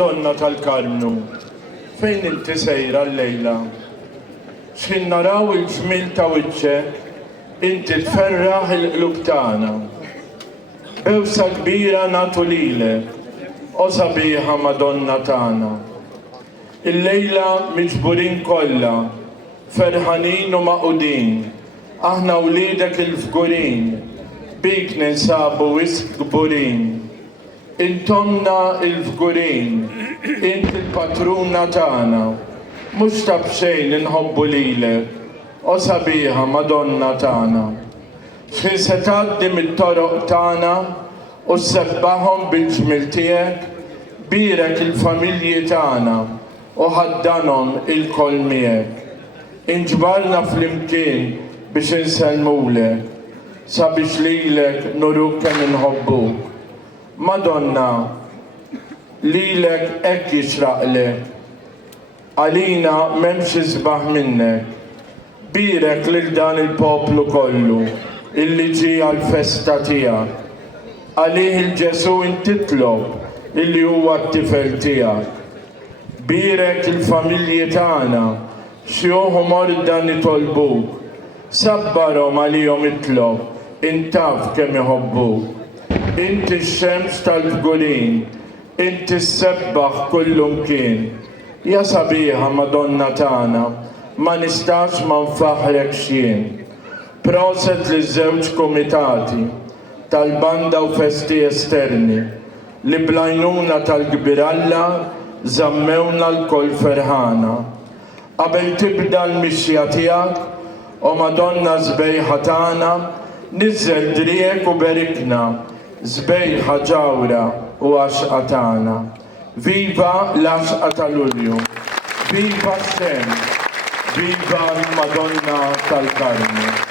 Madonna tal-Karnu, fejn inti sejra l-lejla? X'in naraw il-ġmil ta' wiċċek, inti tferraħ il-qlub tagħna. Bewsa kbira nagħtu lilek, o sabiħa Madonna tagħna. Il-lejla miġburin kollha, ferħanin u maqudin, aħna wliedek il-fgurin, bik ninsabu wisq kburin. Intomna il-fgurin, int il-patruna tagħna, mhux ta' bxejn inħobbu lilek, o sabiħa Madonna tagħna. X'in se tgħaddi mit-toroq tagħna u ssebbaħhom bil-ġmil tiegħek, birek il-familji tagħna u ħaddanhom il-koll miegħek. Inġbarna flimkien biex insellmulek, sabiex lilek nuruk kemm inħobbuk. Madonna, lilek hekk jixraqlek, għalina m'hemmx isbaħ minnek. Birek lil dan il-poplu kollu, illi ġie għall-festa tiegħek. Għalih il-Ġesu intitlob illi huwa t-tifel tiegħek. Birek il-familji tagħna, xi wieħu morda nitolbuk, sabbarhom għalihom itlob, intaf kemm iħobbuk. Inti x-xemx tal-fgurin, inti s-sebbaħ kullum kien. Ja sabiħa Madonna tagħna, ma nistax ma nfaħrek xjien. Proset li żewġ komitati tal-banda u festi esterni li blajnuna tal-Gbiralla zammewna l-kol ferħana. Qabel tibda l-mixja tiegħek, o Madonna żbejħa tagħna, nizzel driek u berikna, żbejħa ġawra u għaxqa tagħna. Viva l-għaxqa ta' Lulju, viva x-xemx, viva l-Madonna tal-Karnu.